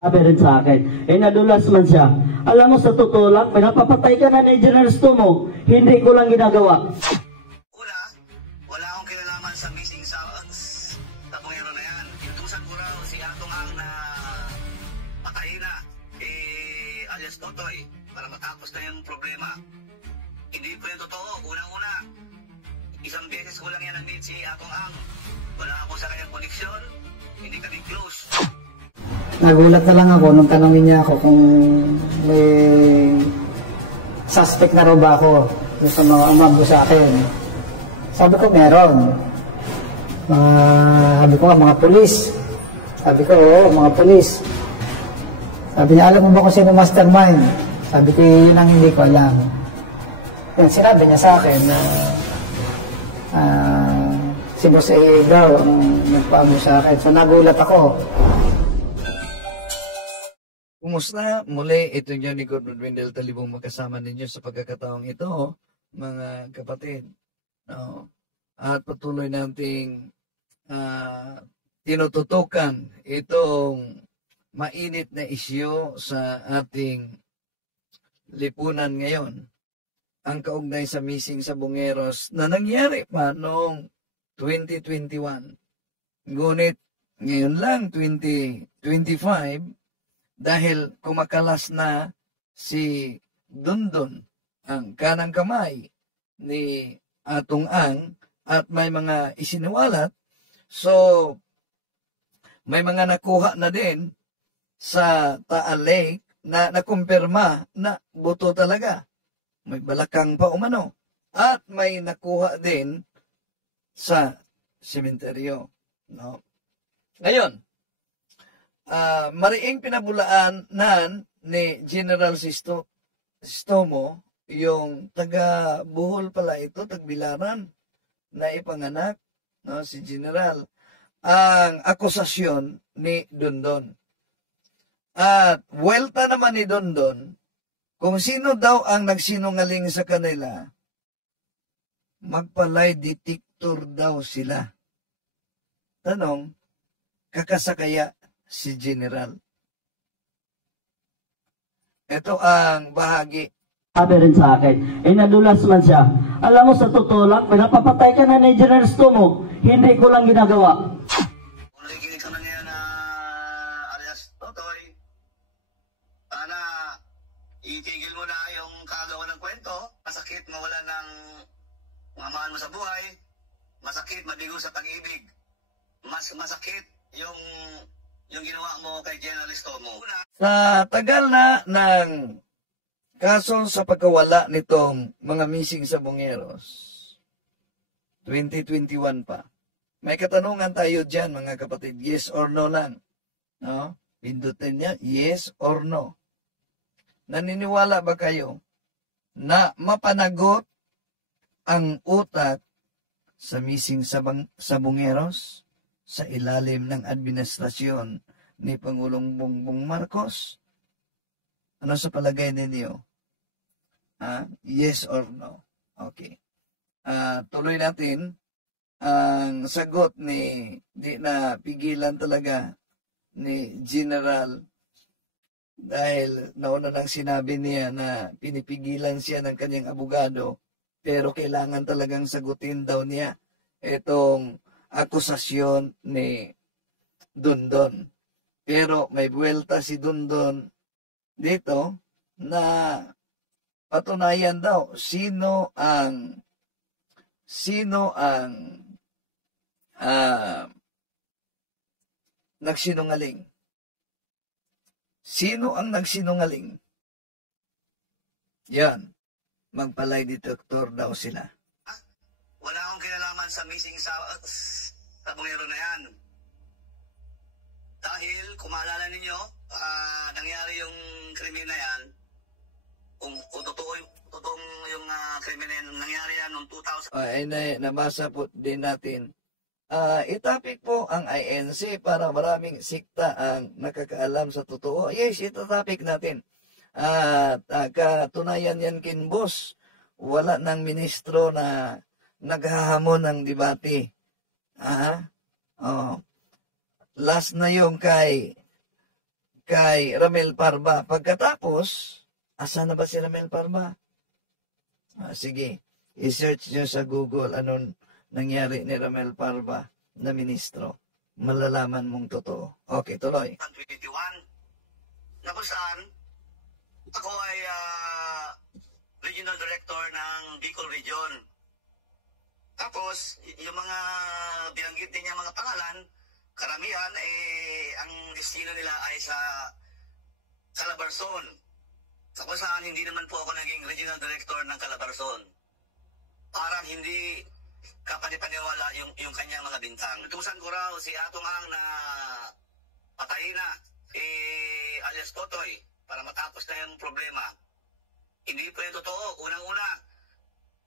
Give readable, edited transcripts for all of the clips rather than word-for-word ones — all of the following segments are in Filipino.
Sabi rin sa akin, nadulas man siya. Alam mo, sa totoo lang, pinapapatay ka na ni General Stomo. Hindi ko lang ginagawa. Una, wala akong kinalaman sa missing sa bungero na yan. Inutusan ko raw si Atong Ang na patayin na, alias Totoy, para matapos na yung problema. Hindi po yung totoo. Unang-una, isang beses ko lang yan na-meet si Atong Ang. Wala ako sa kanyang koneksyon. Hindi kami close. Nagulat na lang ako nung tanongin niya ako kung may suspect na raw ba ako sa mga umabo sa akin. Sabi ko meron. Sabi ko mga pulis. Sabi ko oo, mga pulis. Sabi niya, alam mo ba kung sino mastermind? Sabi ko yun ang hindi ko alam. Yan, sinabi niya sa akin na si Boss A daw ang nagpaamo sa akin. So nagulat ako. Kumusta? Muli, ito nyo ni Gordon Wendell Talibong magkasama ninyo sa pagkakataong ito, mga kapatid. No? At patuloy nating tinututukan itong mainit na isyu sa ating lipunan ngayon. Ang kaugnay sa missing sa Bungeros na nangyari pa noong 2021. Ngunit ngayon lang, 2025, dahil kumakalas na si Dundon, ang kanang kamay ni Atong Ang, at may mga isiniwalat, so may mga nakuha na din sa Taal Lake na nakumpirma na buto talaga. May balakang pa umano. At may nakuha din sa sementeryo. No? Ngayon, mariing pinabulaan ni General Stomo, yung taga Bohol pala ito, tagbilaran, na ipanganak, no, si General, ang akusasyon ni Dundon. At welta naman ni Dundon, kung sino daw ang nagsinungaling sa kanila, magpalay detector daw sila. Tanong, kakasakaya si General. Ito ang bahagi. Sabi rin sa akin, nadulas man siya. Alam mo, sa totoo lang, pinapapatay ka na ni General Stomo. Hindi ko lang ginagawa. Kung nakikinig ka na niya na alias Totoy, sana itigil mo na yung kagawa ng kwento. Masakit mawala ng mga mahal mo sa buhay. Masakit mabigo sa pag-ibig. Masakit yung ginawa mo kay General Stomo. Sa tagal na ng kaso sa pagkawala nitong mga missing sa Bungeros, 2021 pa, may katanungan tayo dyan, mga kapatid. Yes or no lang. No? Pindutin niya, yes or no. Naniniwala ba kayo na mapanagot ang utak sa missing sa Bungeros sa ilalim ng administrasyon ni Pangulong Bongbong Marcos? Ano sa palagay ninyo? Yes or no? Okay. Tuloy natin. Ang sagot di na pigilan talaga ni General, dahil nauna nang sinabi niya na pinipigilan siya ng kanyang abogado, pero kailangan talagang sagutin daw niya itong akusasyon ni Dundon. Pero may buwelta si Dundon dito na patunayan daw sino ang nagsinungaling. Sino ang nagsinungaling? Yan. Magpalay detector daw sila. Wala akong kinalaman sa missing sa bungero na yan. Dahil, kung maalala ninyo, nangyari yung krimen na yan, kung totoong yung krimen na yan, nangyari yan noong 2000. Nabasa po din natin. Itapik po ang INC para maraming sikta ang nakakaalam sa totoo. Yes, itapik natin. Katunayan yan kinbos. Wala ng ministro na naghahamon ng debate. Last na yung kay kay Ramel Parba. Pagkatapos, asa na ba si Ramel Parba? Sige, i-search nyo sa Google anong nangyari ni Ramel Parba na ministro. Malalaman mong totoo. Okay, tuloy. 21, na kung saan ako ay regional director ng Bicol Region. Tapos, yung mga binanggit din niya mga pangalan, karamihan, ang destino nila ay sa Calabarzon. Kung saan hindi naman po ako naging regional director ng Calabarzon. Parang hindi kapanipaniwala yung kanyang mga bintang. Tutusan ko raw si Atong Ang na patayin na alias Totoy para matapos na yung problema. Hindi po yung totoo. Unang-una,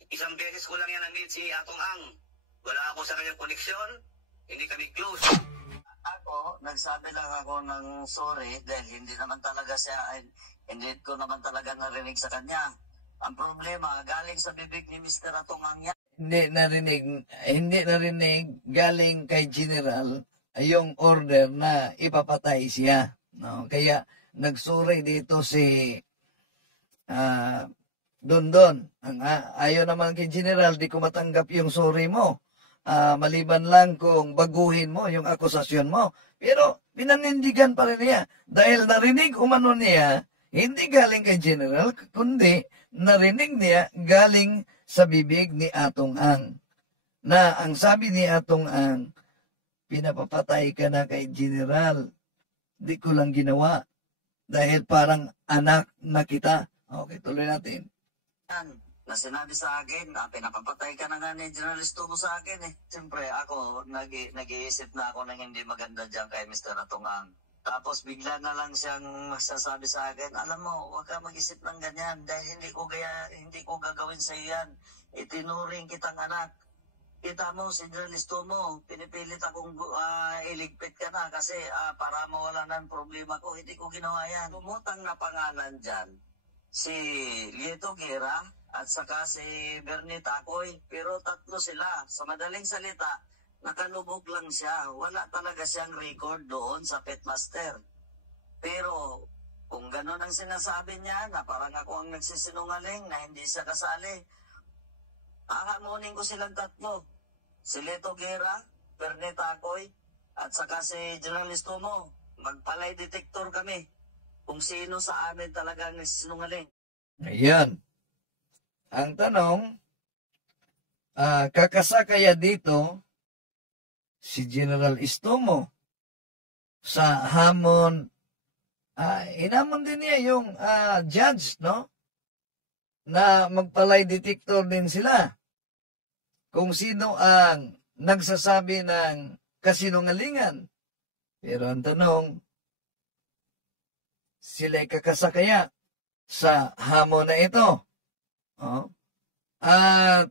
isang beses ko lang yan na-meet si Atong Ang. Wala ako sa kanyang koneksyon. Hindi kami close. Ako, nagsabi lang ako ng sorry dahil hindi naman talaga siya, hindi ko naman talaga narinig sa kanya. Ang problema, galing sa bibig ni Mr. Atong Ang yan. Hindi narinig galing kay General yung order na ipapatay siya. No? Kaya nagsuri dito si Dondon. Ayaw naman kay General, di ko matanggap yung sorry mo. Maliban lang kung baguhin mo yung akusasyon mo. Pero pinanindigan pa rin niya. Dahil narinig umano niya, hindi galing kay General, kundi narinig niya galing sa bibig ni Atong Ang. Na ang sabi ni Atong Ang, pinapapatay ka na kay General. Di ko lang ginawa. Dahil parang anak na kita. Okay, tuloy natin. Na sinabi sa akin, pinapapatay ka na nga ni Generalisto mo sa akin eh. Siyempre ako, nag-iisip na ako ng hindi maganda dyan kay Mr. Atong Ang. Tapos bigla na lang siyang masasabi sa akin, alam mo, huwag ka mag-isip ng ganyan dahil hindi ko gagawin sa iyan. Itinuring kitang anak. Kita mo, si Generalisto mo, pinipilit akong iligpit ka na kasi para mawala ng problema ko, hindi ko ginawa yan. Tumutang na pangalan dyan, si Lieto Guerra at saka si Bernie Tacoy. Pero tatlo sila. Sa madaling salita, nakalubog lang siya. Wala talaga siyang record doon sa Petmaster. Pero kung gano'n ang sinasabi niya na parang ako ang nagsisinungaling na hindi siya kasali, hahamunin ko silang tatlo. Si Lieto Guerra, Bernie Tacoy, at saka si Generalisto mo. Magpalay detector kami kung sino sa amin talaga ang nagsisinungaling. Ayan. Ang tanong, kakasa kaya dito si General Istomo sa hamon, inamon din niya yung judge, no? Na magpalay detector din sila. Kung sino ang nagsasabi ng kasinungalingan. Pero ang tanong, sila'y kakasa kaya sa hamon na ito? At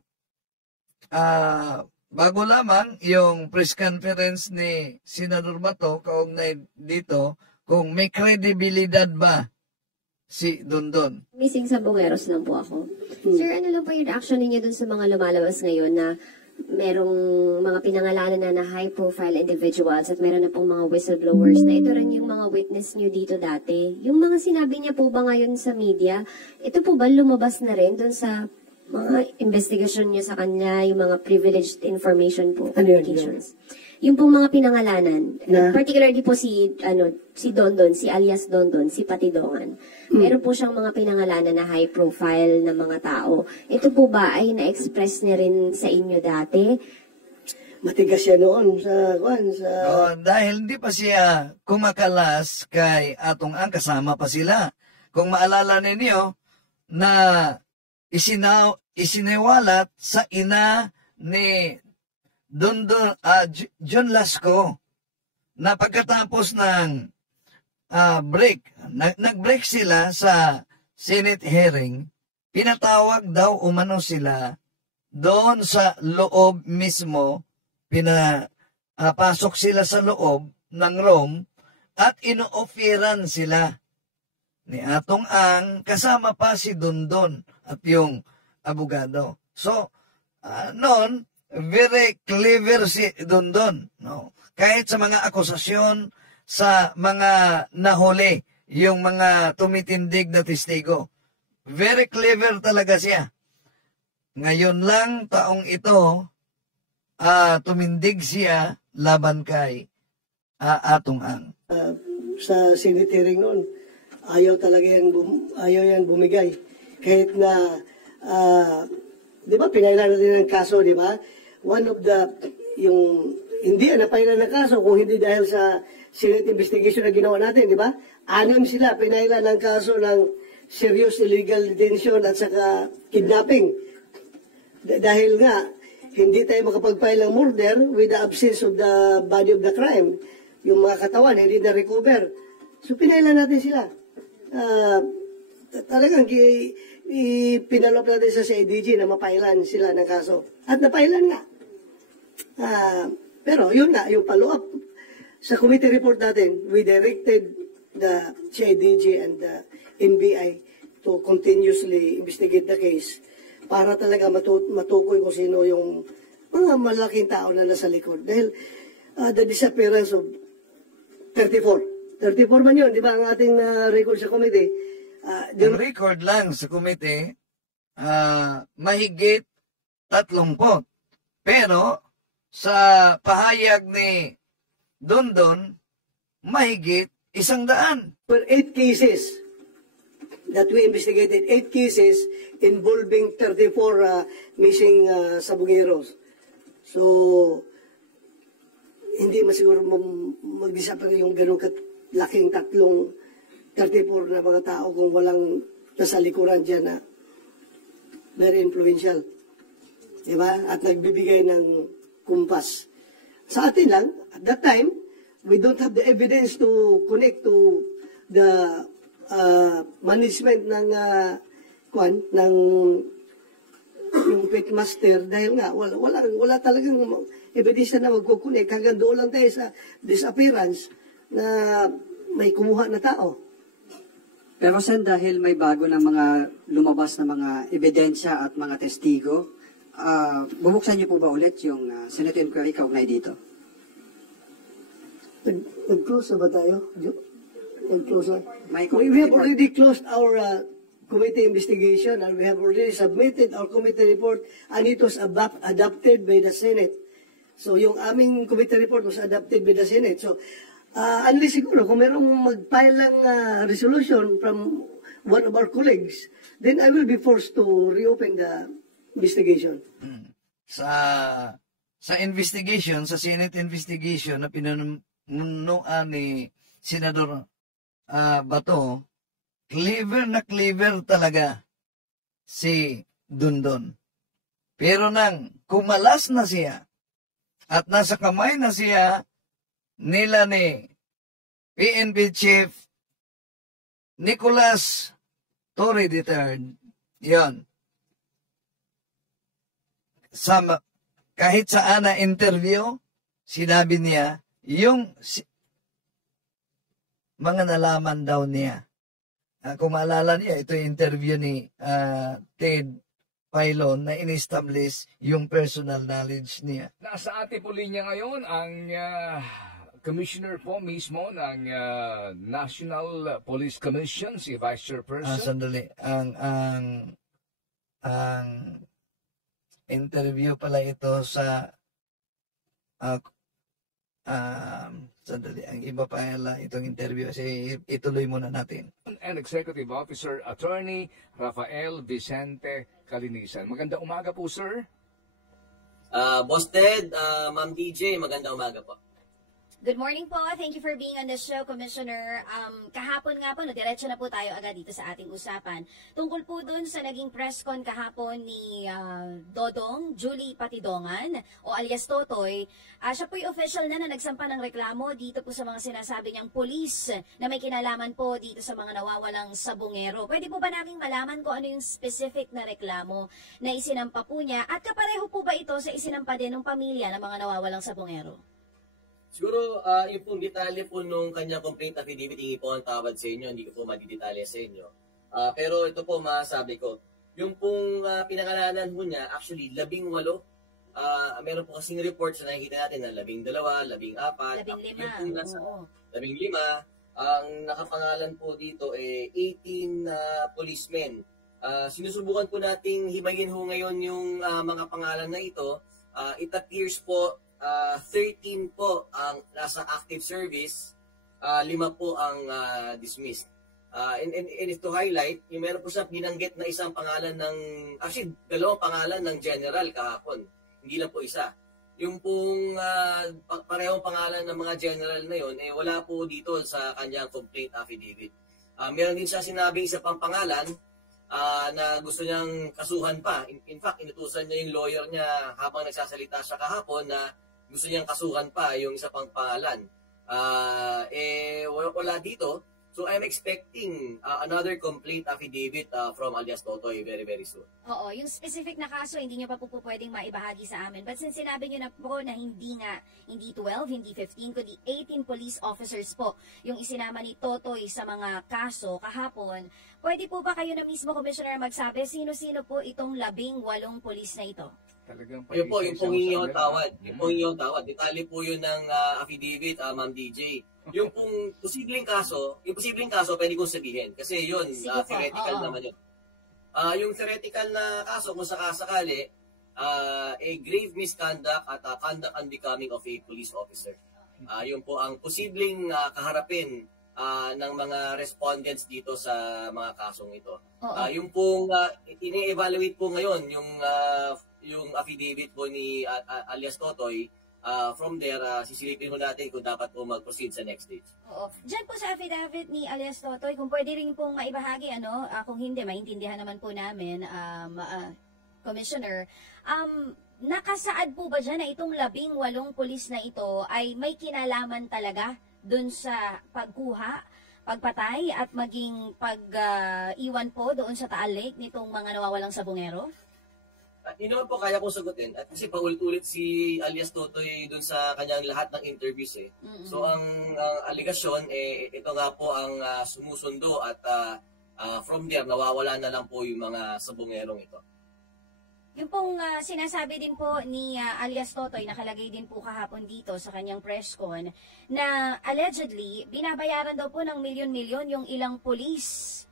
bago lamang yung press conference ni Senador Bato kaugnay dito, kung may kredibilidad ba si Dondon. Missing sa Bongeros lang po ako. Sir, ano lang po yung reaction ninyo dun sa mga lumalabas ngayon na merong mga pinangalanan na high-profile individuals at meron na pong mga whistleblowers na ito rin yung mga witness nyo dito dati. Yung mga sinabi niya po ba ngayon sa media, ito po ba lumabas na rin dun sa mga investigasyon nyo sa kanya, yung mga privileged information po, communications? Yung pong mga pinangalanan, particularly po si Dondon, si alias Dondon, si Patidongan. Meron po siyang mga pinangalanan na high profile na mga tao. Ito po ba ay na-express niya rin sa inyo dati? Matigas siya noon sa dahil hindi pa siya kumakalas kay Atong Ang, kasama pa sila. Kung maalala ninyo na isiniwalat sa ina ni John Lasco na pagkatapos ng nag-break sila sa Senate hearing, pinatawag daw umano sila doon sa loob mismo, pasok sila sa loob ng Rome at ino-offeran sila ni Atong Ang, kasama pa si Dondon at yung abogado. So, noon, very clever si Dondon. No? Kahit sa mga akusasyon sa mga nahuli, yung mga tumitindig na testigo. Very clever talaga siya. Ngayon lang taong ito, tumindig siya laban kay Atong Ang. Sa Senate hearing noon, ayaw yan bumigay. Kahit na, di ba, pinailan natin ng kaso, di ba? One of the, hindi napailan ng kaso kung hindi dahil sa Senate investigation na ginawa natin, di ba? 6 sila pinailan ng kaso ng serious illegal detention at saka kidnapping. Dahil nga, hindi tayo makapag-file ng murder with the absence of the body of the crime. Yung mga katawan, hindi na-recover. So, pinailan natin sila. Talagang pinalop natin sa CIDG na mapailan sila ng kaso. At napailan nga. Pero yun nga, yung follow-up. Sa committee report natin, we directed the CIDG and the NBI to continuously investigate the case para talaga matukoy kung sino yung mga malaking tao na nasa likod. Dahil the disappearance of 34 man yun, di ba, ang ating record sa committee. Yung record lang sa committee, mahigit 30. Pero, sa pahayag ni Dondon, mahigit 100. For 8 cases that we investigated, 8 cases involving 34 missing Sabongeros. So, hindi masiguro mag-disappear yung ganun laking 34 na mga tao kung walang nasa likuran dyan na very influential. Diba? At nagbibigay ng kumpas. Sa atin lang, at that time, we don't have the evidence to connect to the management ng yung pitmaster dahil nga wala talagang ebidensya na magkukunik hanggang doon lang tayo sa disappearance na may kumuha na tao. Pero Sen, dahil may bago ng mga lumabas na mga ebidensya at mga testigo, bubuksan niyo po ba ulit yung Senate inquiry kaugnay dito? Nag-close na ba tayo? Nag-close na? We have report. already closed our committee investigation and we have already submitted our committee report and it was adopted by the Senate. So yung aming committee report was adopted by the Senate. So unless siguro kung merong mag-file lang resolution from one of our colleagues, then I will be forced to reopen the investigation. Sa investigation, sa Senate investigation na pinunuan ni Senador Bato, clever na clever talaga si Dondon. Pero nang kumalas na siya at nasa kamay na siya nila ni PNP Chief Nicolas Torre III, yon. Kahit saan na interview, sinabi niya, yung mga nalaman daw niya. Kung maalala niya, ito yung interview ni Ted Filon na in-establish yung personal knowledge niya. Nasa ating po linya ngayon ang commissioner po mismo ng National Police Commission, si Vice Chairperson. Sandali. Ang interview pala ito sa sandali, ang iba pa itong interview kasi ituloy muna natin. And Executive Officer Attorney Rafael Vicente Calinisan. Magandang umaga po, sir. Boss Ted, Ma'am DJ, magandang umaga po. Good morning po. Thank you for being on the show, Commissioner. Kahapon nga po, diretso na po tayo agad dito sa ating usapan. Tungkol po dun sa naging press con kahapon ni Dodong, Julie Patidongan, o alias Totoy. Siya po yung official na nagsampa ng reklamo dito po sa mga sinasabi niyang polis na may kinalaman po dito sa mga nawawalang sabongero. Pwede po ba naming malaman kung ano yung specific na reklamo na isinampa po niya? At kapareho po ba ito sa isinampa din ng pamilya ng mga nawawalang sabongero? Siguro, yung pong detalye po nung kanyang complaint affidavit, hindi po ang tawad sa inyo, hindi ko po madidetalye sa inyo. Pero ito po masabi ko, yung pong pinangalanan po niya, actually, 18. Meron po kasing reports na nakikita natin na 12, 14. 15. 15. Ang nakapangalan po dito 18 policemen. Sinusubukan po nating himayin ho ngayon yung mga pangalan na ito. It appears po 13 po ang nasa active service, 5 po ang dismissed. And to highlight, yung meron po siya binanggit na isang pangalan ng, actually, 2 pangalan ng general kahapon. Hindi lang po isa. Yung pong parehong pangalan ng mga general na yun, wala po dito sa kanyang complaint affidavit. Meron din siya sinabing isa pang pangalan na gusto niyang kasuhan pa. In fact, inutusan niya yung lawyer niya habang nagsasalita siya kahapon na gusto niyang kasuhan pa yung isa pang pangalan. Wala dito. So I'm expecting another complaint affidavit from alias Totoy very, very soon. Oo, yung specific na kaso, hindi nyo pa po pwedeng maibahagi sa amin. But since sinabi nyo na po na hindi 12, hindi 15, kundi 18 police officers po yung isinama ni Totoy sa mga kaso kahapon, pwede po ba kayo na mismo, Commissioner, magsabi sino-sino po itong 18 police na ito? Talagang Yun po, yung pong inyong tawad. Yung pong inyong tawad. Detalye po yun ng affidavit, Ma'am DJ. Yung pong posibleng kaso, pwede kong sabihin. Kasi yun, theoretical naman yun. Yung theoretical na kaso, kung sakasakali, a grave misconduct at conduct unbecoming of a police officer. Yun po ang posibleng kaharapin ng mga respondents dito sa mga kasong ito. Yung pong ini-evaluate po ngayon, yung affidavit po ni alias Totoy, from there, sisilipin ko natin kung dapat po mag-proceed sa next stage. Oo. Diyan po sa affidavit ni alias Totoy, kung pwede rin pong maibahagi, kung hindi, maintindihan naman po namin, Commissioner, nakasaad po ba dyan na itong 18 pulis na ito ay may kinalaman talaga dun sa pagkuha, pagpatay at maging pag-iwan po doon sa Taal Lake nitong mga nawawalang sabongero? Hindi naman po kaya kong sagutin. At kasi paulit-ulit si alias Totoy dun sa kanyang lahat ng interviews So ang aligasyon, ito nga po ang sumusundo at from there, nawawala na lang po yung mga sabongerong ito. Yung pong sinasabi din po ni alias Totoy, nakalagay din po kahapon dito sa kanyang press con, na allegedly, binabayaran daw po ng milyon-milyon yung ilang police.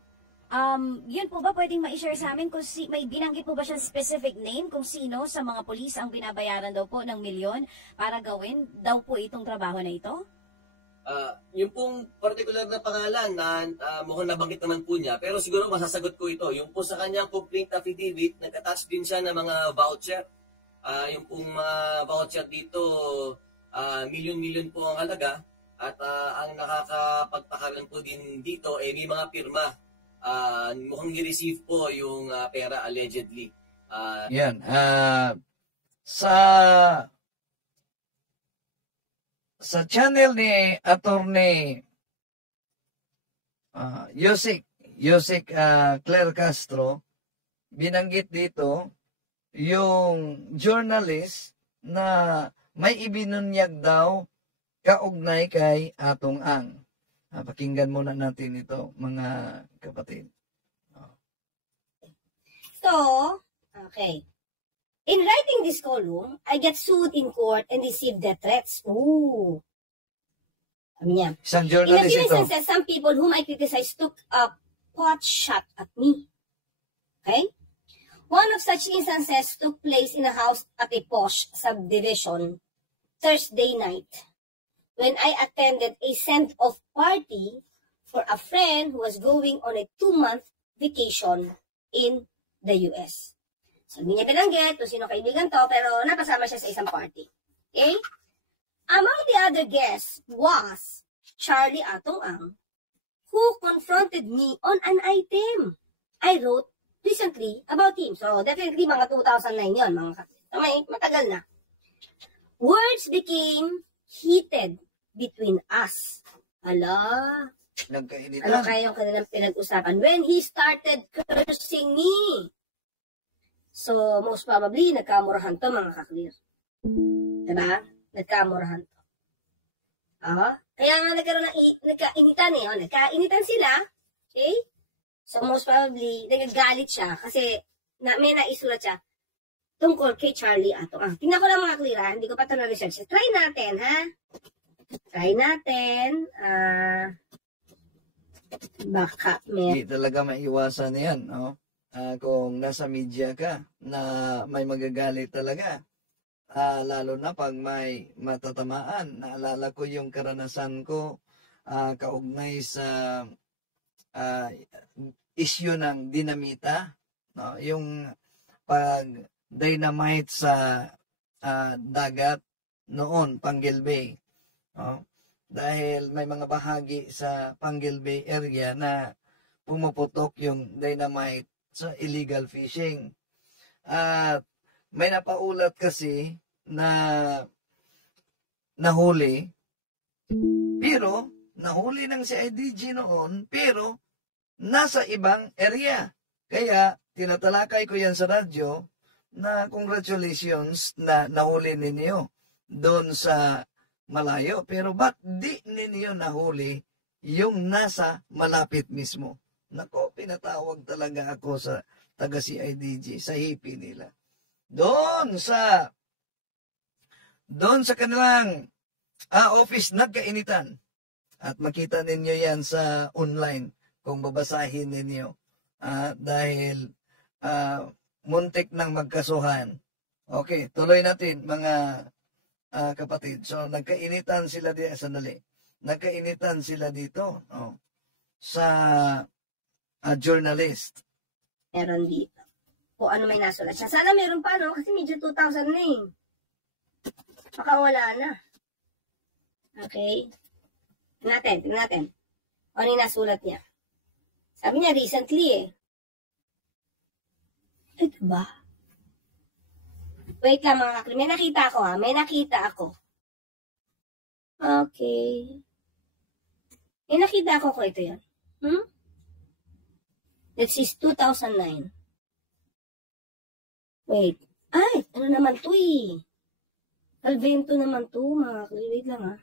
Yun po ba pwedeng ma-share sa amin kung may binanggit po ba siya specific name kung sino sa mga pulis ang binabayaran daw po ng milyon para gawin daw po itong trabaho na ito? Yung pong particular na pangalan na mukhang nabanggit naman po niya, pero siguro masasagot ko ito. Yung po sa kanyang complaint affidavit, nag-attach din siya ng mga voucher. Yung pong voucher dito, milyon-milyon po ang halaga. At ang nakakapagpakalan po din dito, may mga pirma. Mukhang i-receive po yung pera allegedly. Yan. Sa channel ni Attorney Yosek Claire Castro, binanggit dito yung journalist na may ibinunyag daw kaugnay kay Atong Ang. Pakinggan muna natin ito, mga kapatid. So, okay. In writing this column, I get sued in court and receive death threats. Ooh. Sabi niya. Isang journalist ito. In a few instances, some people whom I criticize took a pot shot at me. Okay? One of such instances took place in a house at a posh subdivision Thursday night, when I attended a send-off party for a friend who was going on a 2-month vacation in the US. So, hindi niya binanggit kung sino kaibigan to, pero napasama siya sa isang party. Okay? Among the other guests was Charlie Atong Ang, who confronted me on an item I wrote recently about him. So, definitely mga 2009 yon, mga kapatid. So, matagal na. Words became heated between us. Hala. Nagkainitan. Ano kaya yung kanilang pinag-usapan? When he started cursing me. So, most probably, nagkamurahan to, mga kaklir. Diba? Nagkamurahan to. Kaya nga nagkaroon ng nagkainitan nagkainitan sila. Okay? So, most probably, nagagalit siya kasi may naisulat siya tungkol kay Charlie Atong Ang. Tingnan ko lang mga kaklir, hindi ko pa ito na-research. Try natin, ha? Try natin. Baka Hindi talaga maiwasan yan, no? Kung nasa media ka, na may magagalit talaga. Lalo na pag may matatamaan. Naalala ko yung karanasan ko kaugnay sa issue ng dinamita, no? Yung pag dynamite sa dagat noon, Panguil Bay. No? Dahil may mga bahagi sa Panguil Bay area na pumuputok yung dynamite sa illegal fishing. At may napaulat kasi na nahuli, pero nahuli ng CIDG noon, pero nasa ibang area. Kaya tinatalakay ko yan sa radyo na congratulations na nahuli ninyo doon sa malayo. Pero ba't di ninyo nahuli yung nasa malapit mismo? Nako, pinatawag talaga ako sa taga-CIDG, sa hippie nila. Doon sa kanilang office, nagkainitan. At makita ninyo yan sa online kung babasahin ninyo. Dahil muntik ng magkasuhan. Okay, tuloy natin mga kapatid. So, nagkainitan sila dito. Sandali. Nagkainitan sila dito sa journalist. meron dito. Kung ano may nasulat siya. Sana meron pa, no? Kasi medyo 2,000 na eh. Baka wala na. Okay. Tingnan natin. Ano yung nasulat niya? Sabi niya recently eh. Ito ba? Wait lang mga kakli. May nakita ako ha. May nakita ako. Okay. May nakita ako ko ito yan. This is 2009. Wait. Ay, ano naman to eh. Calvento naman to, mga kakli. Wait lang ha.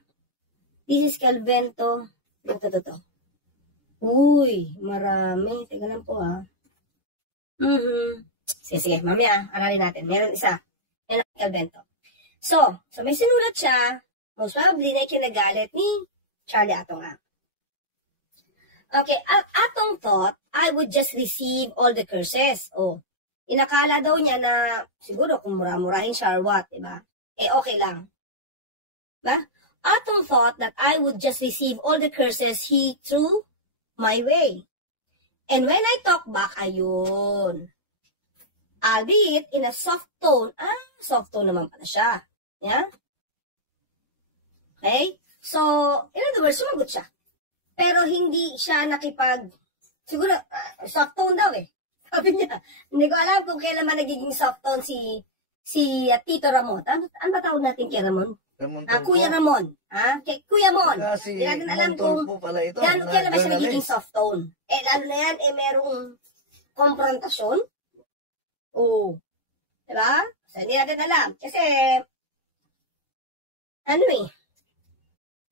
This is Calvento. Ito. Uy, marami. Teka lang po ha. Sige. Mamaya, aralin natin. Meron isa. Yan ang Calvento. So may sinulat siya. Most probably na ikinagalit ni Charlie Atong. Okay, Atong thought, I would just receive all the curses. Inakala daw niya na, siguro kung mura-murahin siya or what, diba? Okay lang. Diba? Atong thought that I would just receive all the curses he threw my way. And when I talk back, ayun. Albeit in a soft tone, soft tone naman pala siya. Yeah? Okay? So, in other words, sumagot siya. Pero hindi siya siguro, soft tone daw eh. Sabi niya, hindi ko alam kung kailan man nagiging soft tone si Tito Ramon. Ano ba tawag natin kay Ramon? Kuya Ramon. Kuya Mon. Hindi natin alam kung kailan ba siya nagiging soft tone. Lalo na yan, merong konfrontasyon. Diba? So, hindi natin alam. Kasi,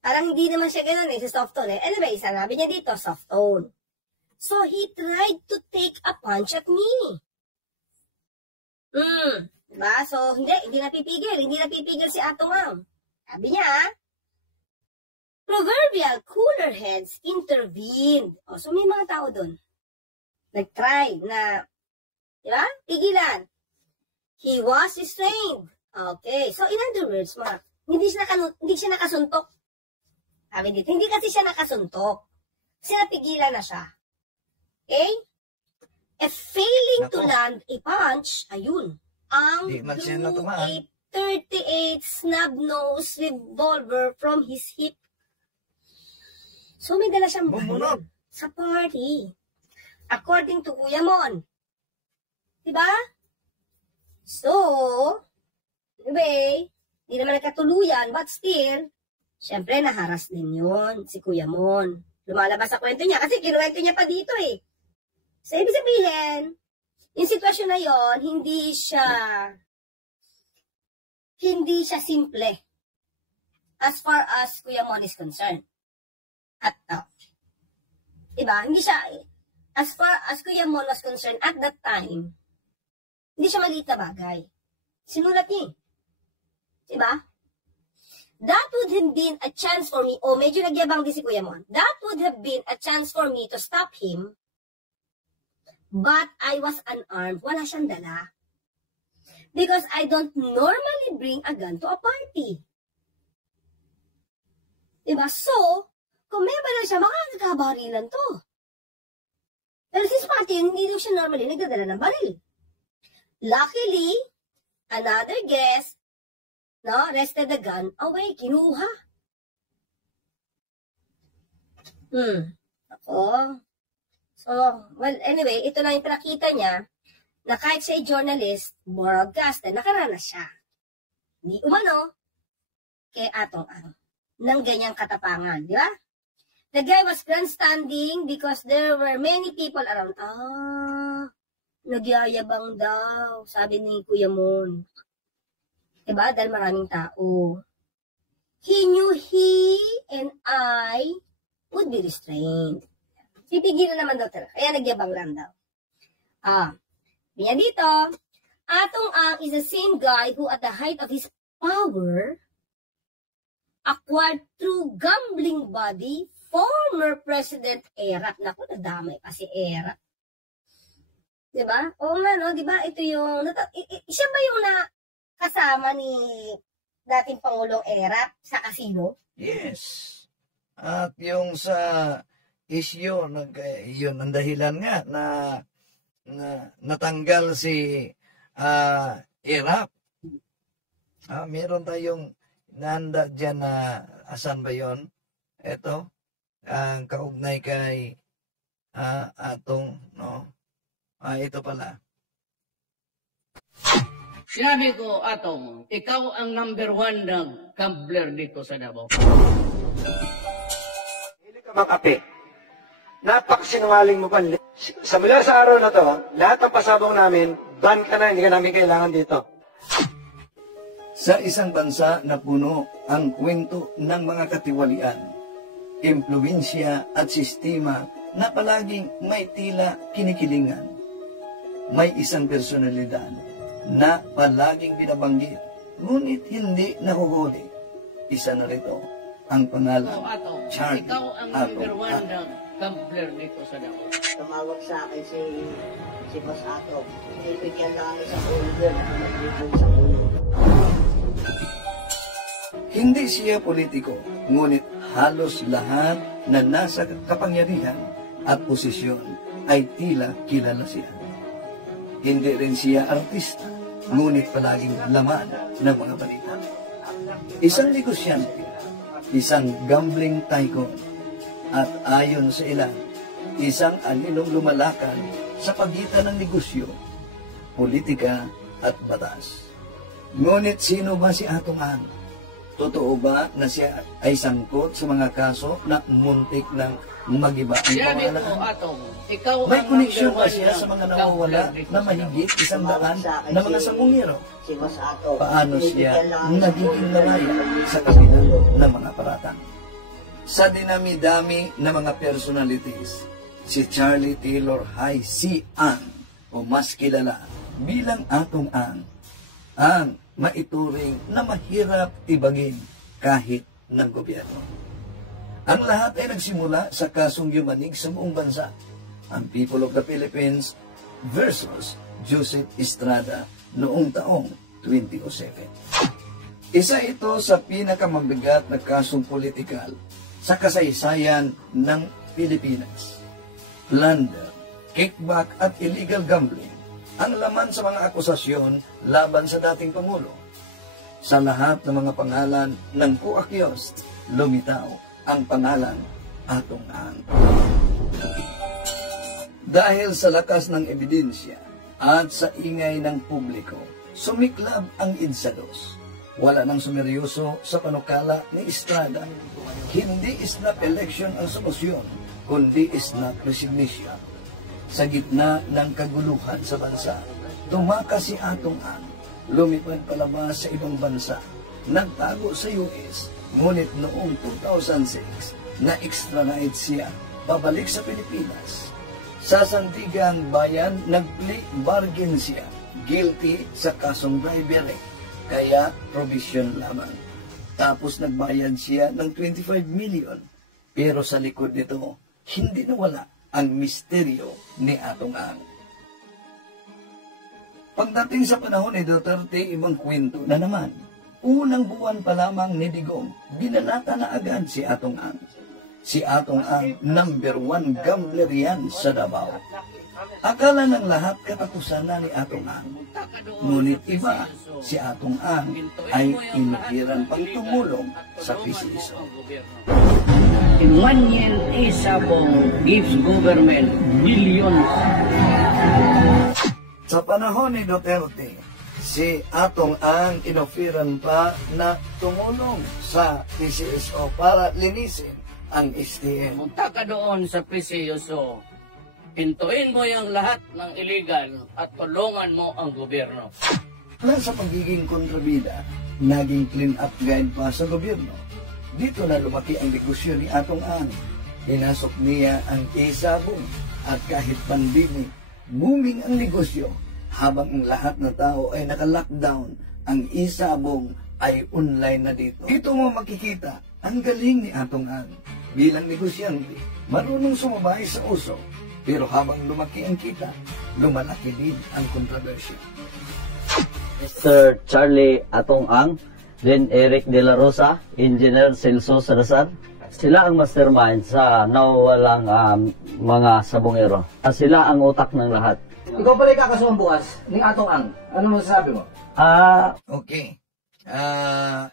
parang hindi naman siya gano'n sa soft tone. Anyway, sabi niya dito, soft tone. So, he tried to take a punch at me. Diba? So, hindi napipigil. Hindi napipigil si Atong Ang. Sabi niya, proverbial cooler heads intervened. So, may mga tao doon. Nag-try na, diba? Pigilan. He was restrained. Okay. So, in other words, hindi siya nakasuntok. Sabi dito, hindi kasi siya nakasuntok. Kasi napigilan na siya. Okay? Failing to land a punch, ayun, ang drew a 38 snub-nose revolver from his hip. So, may dala siyang baril sa party. According to Kuya Mon. Diba? So, anyway, hindi naman nagkatuluyan, but still, syempre, naharas din yun si Kuya Mon. Lumalabas sa kwento niya kasi kinuwento niya pa dito eh. So, ibig sabihin, yung sitwasyon na yon, hindi siya simple as far as Kuya Mon is concerned. At, diba? Hindi siya, as far as Kuya Mon was concerned at that time, hindi siya maliit na bagay. Sinulat niya. Diba? that would have been a chance for me, medyo nagyabang din si Kuya Mon, that would have been a chance for me to stop him, but I was unarmed. Wala siyang dala. Because I don't normally bring a gun to a party. Diba? So, kung may baril siya, makakabarilan to. Pero since party, hindi daw siya normally nagdadala ng baril. Luckily, another guest, rested the gun away, kinuha. So, well, anyway, ito lang yung pinakita niya, na kahit siya journalist, broadcaster, nakaranas siya. Hindi umano, kay Atong Ang, ng ganyang katapangan, di ba? The guy was grandstanding because there were many people around. Nagyayabang daw, sabi ni Kuya Mon. Diba? Dahil maraming tao. He knew he and I would be restrained. Pipigilan naman daw talaga. Kaya nagyabang lang daw. Niya dito, Atong Ang is the same guy who at the height of his power acquired through gambling body former President Erap. Naku, nadamay pa si Erap. Diba? Oo nga, no? Diba? Ito yung, siya ba yung kasama ni dating Pangulong Erap sa casino? Yes. At yung sa issue, yun ang dahilan nga na natanggal si Erap. Meron tayong nanda dyan na asan ba yun? Ito, ang kaugnay kay Atong, no? Ito pala. Sinabi ko, Atong, ikaw ang number 1 na gambler dito sa Davao. Hindi ka makape. Napakasinungaling mo pa. Sa mula sa araw na to, lahat ng pasabong namin, ban ka na, hindi ka namin kailangan dito. Sa isang bansa na puno ang kwento ng mga katiwalian, impluwensya at sistema na palaging may tila kinikilingan, may isang personalidad na palaging binabanggit, ngunit hindi nahuhuli. Isa na rito ang pangalan, Charlie. Ikaw ang number 1 na gambler dito sa Davao. Tumawag sa akin si Boss Ato. Ibigyan lang isang order na nagbibig sa ulo. Hindi siya politiko, ngunit halos lahat na nasa kapangyarihan at posisyon ay tila kilala siya. Hindi rin siya artista, ngunit palaging laman ng mga balita. Isang negosyante, isang gambling tycoon, at ayon sa ilan, isang aninong lumalakan sa pagitan ng negosyo, politika at batas. Ngunit sino ba si Atong Ang? Totoo ba na siya ay sangkot sa mga kaso na muntik ng magiba ang Sinabi ko, pamahalaan? Atong, ikaw May ang koneksyon number ba siya 1 sa mga na nawawala gambler na mahigit 100 na mga samungero? Si Boss Ato. Paano siya nagiging lalaya sa kabila ng mga paratang? Sa dinami-dami na mga personalities, si Charlie Taylor Hay C. Ang, o mas kilala bilang Atong ang maituring na mahirap ibagin kahit ng gobyerno. Ang lahat ay nagsimula sa kasong yumanig sa buong bansa, ang People of the Philippines versus Joseph Estrada noong taong 2007. Isa ito sa pinakamabigat na kasong politikal sa kasaysayan ng Pilipinas. Plunder, kickback at illegal gambling ang laman sa mga akusasyon laban sa dating Pangulo. Sa lahat ng mga pangalan ng kuakyos, lumitaw ang pangalan Atong Ang. Dahil sa lakas ng ebidensya at sa ingay ng publiko, sumiklab ang idsados. Wala nang sumeryoso sa panukala ni Estrada. Hindi snap election ang solusyon, kundi snap resignation. Sa gitna ng kaguluhan sa bansa, tumakas si Atong Ang, lumipad palabas sa ibang bansa, nagtago sa US, ngunit noong 2006, na-extradite siya, babalik sa Pilipinas. Sa Sandigang Bayan, nag-plea bargain siya, guilty sa kasong bribery, kaya provision lamang. Tapos nagbayad siya ng 25 million. Pero sa likod nito, hindi nawala ang misteryo ni Atong Ang. Pagdating sa panahon ni Duterte, ibang kwento na naman. Unang buwan pa lamang ni Digong, binanata na agad si Atong Ang. Si Atong Ang, #1 gambler yan sa Davao. Akala ng lahat katapusan na ni Atong Ang. Ngunit iba, si Atong Ang ay inukiran pang tumulong sa PCSO. In 1 year, Isabong gives government billions. Sa panahon ni Duterte, si Atong Ang inofiran pa na tumulong sa PCSO para linisin ang STN. Punta ka doon sa PCSO, pintuin mo yung lahat ng illegal at tulungan mo ang gobyerno. Mula sa pagiging kontrabida, naging clean-up guide pa sa gobyerno. Dito na lumaki ang negosyo ni Atong Ang. Hinasok niya ang Isabong at kahit pandemic, booming ang negosyo. Habang ang lahat na tao ay naka-lockdown, ang Isabong ay online na dito. Ito mo makikita ang galing ni Atong Ang. Bilang negosyante, marunong sumabay sa uso. Pero habang lumaki ang kita, lumalaki din ang kontrobersya. Mr. Charlie Atong Ang, then Eric De La Rosa, Engineer Celso Salazar. Sila ang mastermind sa nawawalang mga sabongero. Sila ang utak ng lahat. Ikaw pala kakasuhan bukas ni Atong Ang. Ano masasabi mo? Okay.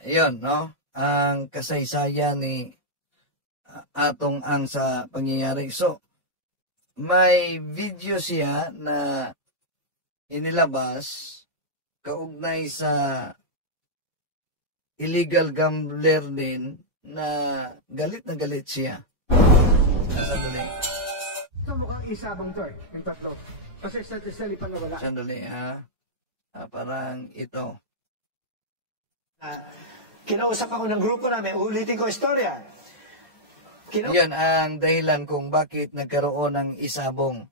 Yun, no? Ang kasaysayan ni Atong Ang sa pangyayari. So, may video siya na inilabas kaugnay sa illegal gambler din na galit siya. Sandali. Ito mukhang Isabong to eh. May tatlo. Kasi sa lipan na wala. Sandali ha. Parang ito. Kinausap ako ng grupo namin. Ulitin ko istorya. Yan ang dahilan kung bakit nagkaroon ng Isabong.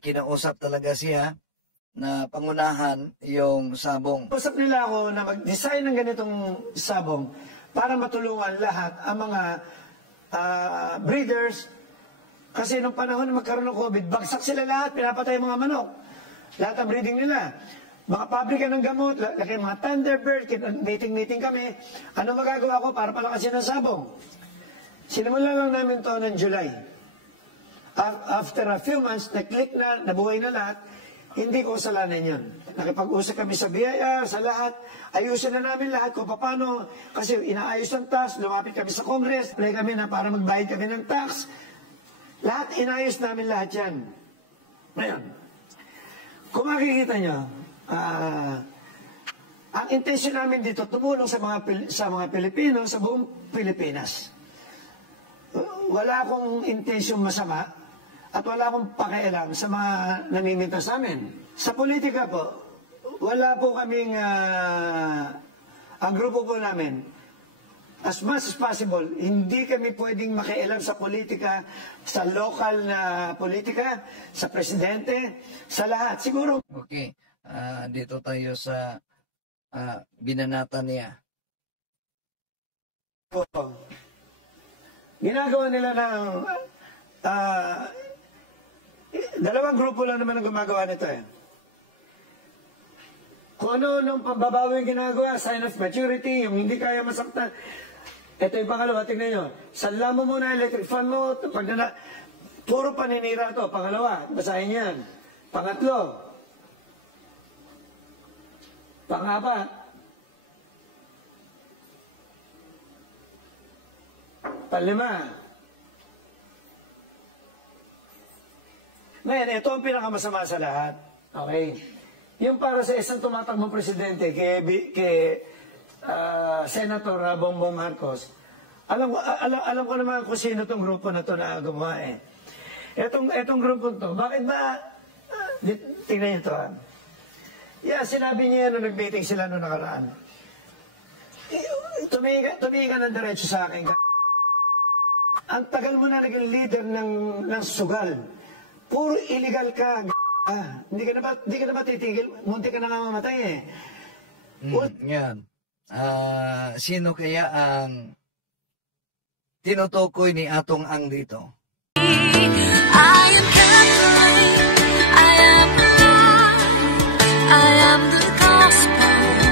Kinausap talaga siya na pangunahan yung sabong. Usap nila ako na mag-design ng ganitong sabong para matulungan lahat ang mga breeders. Kasi nung panahon na magkaroon ng COVID, bagsak sila lahat, pinapatay mga manok. Lahat ang breeding nila. Mga pabrika ng gamot, laki mga Thunderbird, meeting kami. Ano magagawa ko para palakasin ng sabong? Sinimulan lang namin to ng July. After a few months, na-click na, nabuhay na lahat, hindi ko kasalanan yun. Nakipag-usap kami sa BIR, sa lahat. Ayusin na namin lahat kung paano. Kasi inaayos ang tax, lumapit kami sa Congress, play kami na para magbayad kami ng tax. Lahat, inayos namin lahat yan. Ngayon, kung makikita nyo, ang intention namin dito, tumulong sa mga Pilipino, sa buong Pilipinas. Wala akong intensyong masama at wala akong pakialam sa mga namiminta sa amin. Sa politika po, wala po kaming, ang grupo po namin, as much as possible, hindi kami pwedeng makialam sa politika, sa local na politika, sa presidente, sa lahat. Siguro. Okay, dito tayo sa binanata niya. Ginagawa nila ng dalawang grupo lang naman ang gumagawa nito eh. Kung ano nung pambabawi yung ginagawa, sign of maturity, yung hindi kaya masaktan. Ito yung pangalawa, tingnan nyo. Sanla mo muna electric fan mo, puro paninira to. Pangalawa, basahin yan. Pangatlo, pang-apat, panlima. Ngayon, ito ang pinakamasama sa lahat. Okay? Yung para sa isang tumatakbong presidente kay Senator Bongbong Marcos, alam ko naman kung sino itong grupo na ito na gumawa eh. Itong grupo ito, bakit ba, tingnan nyo ito ha. Yeah, sinabi niya nung nag-meeting sila nung nakaraan. Tumingin ka ng diretso sa akin. Ang tagal mo na naging leader ng sugal. Puro illegal ka. Hindi ka na ba titigil? Munti ka na nga mamatay eh. Yan. Sino kaya ang tinutukoy ni Atong Ang dito? I am Catholic, I am the Lord, I am the gospel.